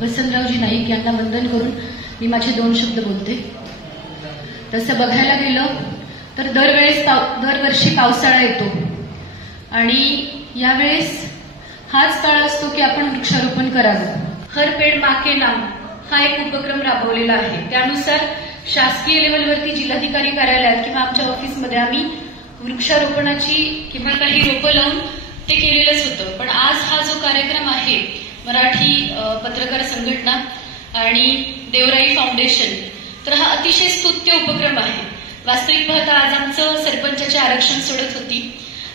वसंतरावजी नाईक यांना वंदन करून मी माझे 2 शब्द बोलते. तसं बघायला गेलं तर दरवर्षी पावसाळा येतो आणि यावेळेस हाच काळ असतो की आपण वृक्षारोपण करावं. हर पेड माँ के नाम हा एक उपक्रम राबवलेला आहे. त्यानुसार शासकीय लेवलवरती जिल्हाधिकारी कार्यालयात किंवा आमच्या ऑफिसमध्ये आम्ही वृक्षारोपणाची किंवा काही रोपं लावून ते केलेलंच होतं. पण आज हा जो कार्यक्रम आहे मराठी पत्रकार संघटना आणि देवराई फाउंडेशन, तर हा अतिशय स्तुत्य उपक्रम आहे. वास्तविक पाहता आज आमचं सरपंचाचे आरक्षण सोडत होती,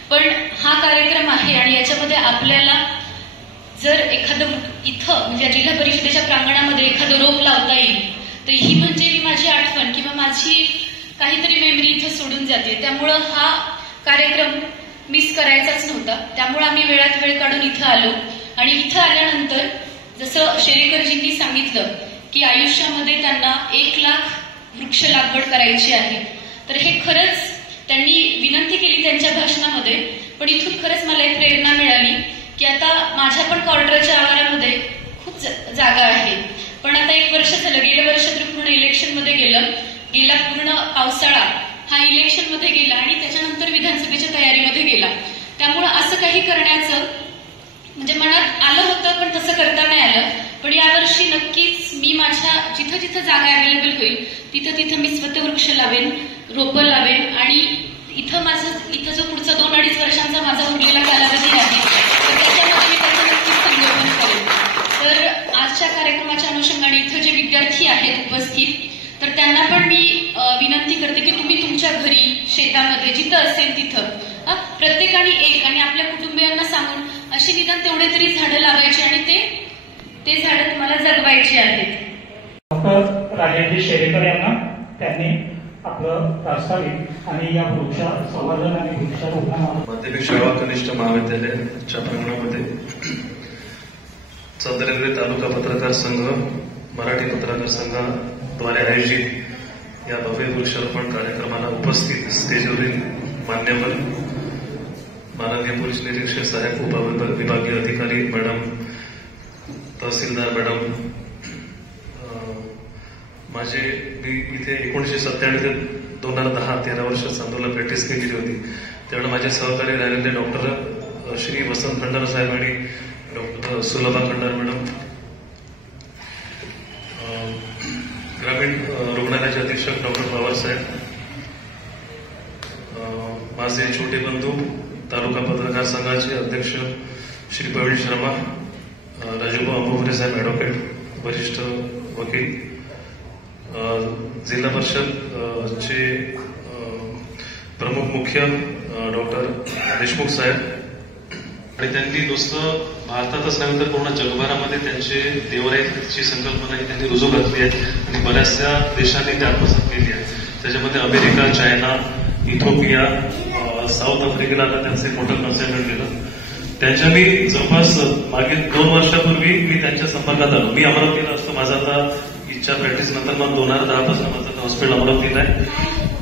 पण हा कार्यक्रम आहे आणि याच्यामध्ये आपल्याला जर एखादं इथं म्हणजे जिल्हा परिषदेच्या प्रांगणामध्ये एखादं रोप लावता येईल तर ही म्हणजे मी माझी आठवण किंवा माझी काहीतरी मेमरी इथं सोडून जाते. त्यामुळं हा कार्यक्रम मिस करायचाच नव्हता. त्यामुळे आम्ही वेळात वेळ काढून इथं आलो आणि इथं आल्यानंतर जसं शेरेकरजींनी सांगितलं की आयुष्यामध्ये त्यांना 1 लाख वृक्ष लागवड करायची आहे, तर हे खरंच त्यांनी विनंती केली त्यांच्या भाषणामध्ये. पण इथून खरंच मला एक प्रेरणा मिळाली की आता माझ्या पण क्वार्टरच्या आवारामध्ये खूप जागा आहे, पण आता 1 वर्ष झालं, गेल्या वर्ष तर पूर्ण इलेक्शनमध्ये गेला पूर्ण पावसाळा हा इलेक्शनमध्ये गेला आणि त्याच्यानंतर विधानसभेच्या तयारीमध्ये गेला. त्यामुळं असं काही करण्याचं म्हणजे मनात आलं होतं पण तसं करता नाही आलं. पण यावर्षी नक्कीच मी माझ्या जिथं जिथं जागा अवेलेबल होईल तिथं तिथं मी स्वतः वृक्ष लावेन, रोपं लावेन आणि इथं जो पुढचा 2-2.5 वर्षांचा माझा उरलेला कालावधी आहे तर त्याच्यामध्ये मी त्याचं नक्कीच संगोपन करेन. तर आजच्या कार्यक्रमाच्या अनुषंगाने इथं जे विद्यार्थी आहेत उपस्थित तर त्यांना पण मी विनंती करते की तुम्ही तुमच्या घरी, शेतामध्ये जिथं असेल तिथं प्रत्येकाने एक आणि आपल्या कुटुंबियांना सांगून अशी निदान तेवढे तरी झाडं लावायची आणि ते झाडं तुम्हाला जगवायची आहेत. डॉक्टर राजेंद्र शेरेकर यांना त्यांनी आपलं प्रास्ताविक आणि या वृक्ष संवर्धन आणि वृक्षारोपण माध्यमिक शाळा कनिष्ठ महाविद्यालयाच्या प्रांगणामध्ये चंद्रेंद्र तालुका पत्रकार संघ, मराठी पत्रकार संघाद्वारे आयोजित या भव्य वृक्षारोपण कार्यक्रमाला उपस्थित स्टेजवरील मान्यवर, माननीय पोलीस निरीक्षक साहेब, उपविभागीय अधिकारी मॅडम, तहसीलदार मॅडम, मी इथे 1997 ते 2010 13 वर्ष चांदोला प्रॅक्टिस केलेली होती. त्यावेळेला माझे सहकारी राहिलेले डॉक्टर श्री वसंत खंडार साहेब आणि डॉक्टर सुलभा खंडार मॅडम, ग्रामीण रुग्णालयाचे अधीक्षक डॉक्टर पवार साहेब, माझे छोटे बंधू तालुका पत्रकार संघाचे अध्यक्ष श्री प्रवीण शर्मा, राजूभाऊ अंबुरे साहेब ऍडव्होकेट, वरिष्ठ वकील, जिल्हा परिषद चे प्रमुख मुख्य डॉक्टर देशमुख साहेब. आणि त्यांनी नुसतं भारतातच नाही तर पूर्ण जगभरामध्ये त्यांचे देवराईची संकल्पना ही त्यांनी रुजू घातली आहे आणि बऱ्याचशा देशांनी ते आत्मसात केली आहे. त्याच्यामध्ये अमेरिका, चायना, इथिओपिया, साऊथ आफ्रिकेला त्यांचे मोठं कन्सल्टंट केलं. त्यांच्या मी जवळपास मागील 2 वर्षापूर्वी मी त्यांच्या संपर्कात आलो. मी अमरावतीला असतो. माझा आता इच्छा प्रॅक्टिस नंतर मग 2010 पासून माझं हॉस्पिटल अमरावतीला आहे.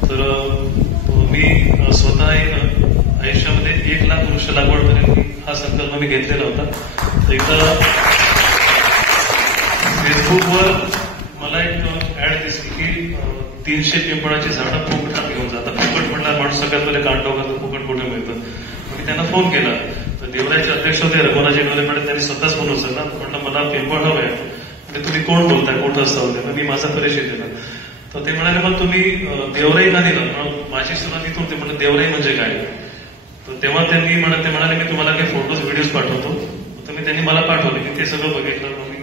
तर मी स्वतः आयुष्यामध्ये 1 लाख वृक्ष लागवड करेन हा संकल्प मी घेतलेला होता. एकदा फेसबुकवर मला एक ऍड दिसली की 300 पिंपळाची झाडं फुकटात घेऊन जातात. फुकट म्हणणार माणूस सगळ्यात पहिले कांड होतं, फुकट कुठे मिळतं. मी त्यांना फोन केला तर देवराईचे अध्यक्ष होते रघुनाथजी डोले मॅडम, त्यांनी स्वतःच फोन उचलला. म्हटलं मला पिंपळ हवंय, म्हणजे तुम्ही कोण बोलताय, कोणतं असं होतं. मी माझा परिचय दिला तर ते म्हणाले मग तुम्ही देवराई का दिलं. माझी सुरुवात इथून ते म्हणलं देवराई म्हणजे काय. तर तेव्हा ते म्हणाले मी तुम्हाला काही फोटोज व्हिडिओज पाठवतो. तर मी त्यांनी मला पाठवले की ते सगळं बघितलं. मग मी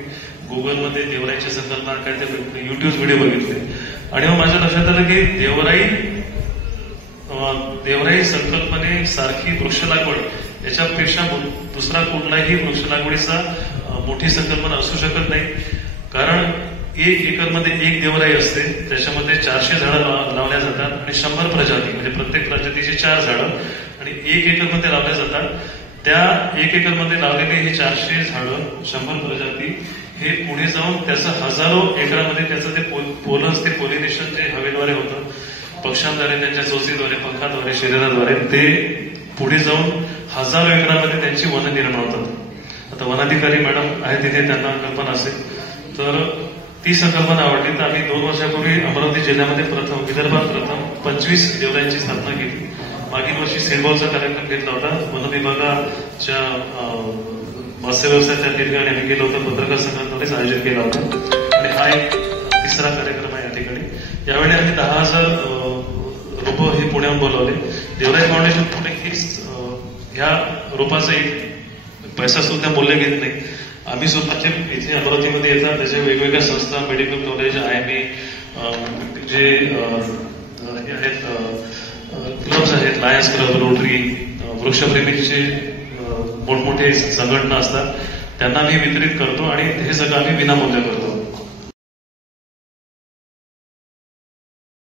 गुगलमध्ये देवराईची संकल्पना काय ते युट्यूब व्हिडिओ बघितले आणि मग माझ्या लक्षात आलं की देवराई संकल्पने सारखी वृक्ष लागवड याच्यापेक्षा दुसरा कुठलाही वृक्ष लागवडीचा मोठी संकल्पना असू शकत नाही. कारण 1 एकरमध्ये 1 देवराई असते, त्याच्यामध्ये 400 झाडं लावल्या जातात आणि 100 प्रजाती म्हणजे प्रत्येक प्रजातीची 4 झाडं आणि 1 एकरमध्ये लावल्या जातात. त्या 1 एकरमध्ये लावलेले हे 400 झाडं, 100 प्रजाती हे पुढे जाऊन त्याचं हजारो एकरामध्ये त्याचं ते पोलन्स, ते पोलिनेशन जे हवेद्वारे होतं, पक्ष्यांद्वारे, त्यांच्या चोचीद्वारे, पंखाद्वारे, शरीराद्वारे, ते पुढे जाऊन हजारो एकरामध्ये त्यांची वनं निर्माण होतात. आता वनाधिकारी मॅडम आहेत तिथे, त्यांना कल्पना असेल तर ती संकल्पना आवडली. तर आम्ही 2 वर्षापूर्वी अमरावती जिल्ह्यामध्ये विदर्भात प्रथम 25 देवळांची स्थापना केली. मागील वर्षी सेंडबॉलचा कार्यक्रम घेतला होता. वन विभागाच्या मत्स्य व्यवसायाच्या ठिकाणी आम्ही गेलो होतो. पत्रकार संघाद्वारेच आयोजित केला होता आणि हा एक तिसरा कार्यक्रम आहे या ठिकाणी. यावेळी आम्ही 10,000 रोपं हे पुण्याहून बोलावले. देवराई फाउंडेशन पुणे ह्या रोपाचा एक पैसा सुद्धा मूल्य घेत नाही. आम्ही स्वतःचे इथे अमरावतीमध्ये येतात त्याच्या वेगवेगळ्या संस्था, मेडिकल कॉलेज, IME जे आहेत, क्लब्स आहेत, लायन्स क्लब, रोटरी, वृक्षप्रेमीचे मोठमोठे संघटना असतात, त्यांना आम्ही वितरित करतो आणि हे सगळं आम्ही विनामूल्य करतो.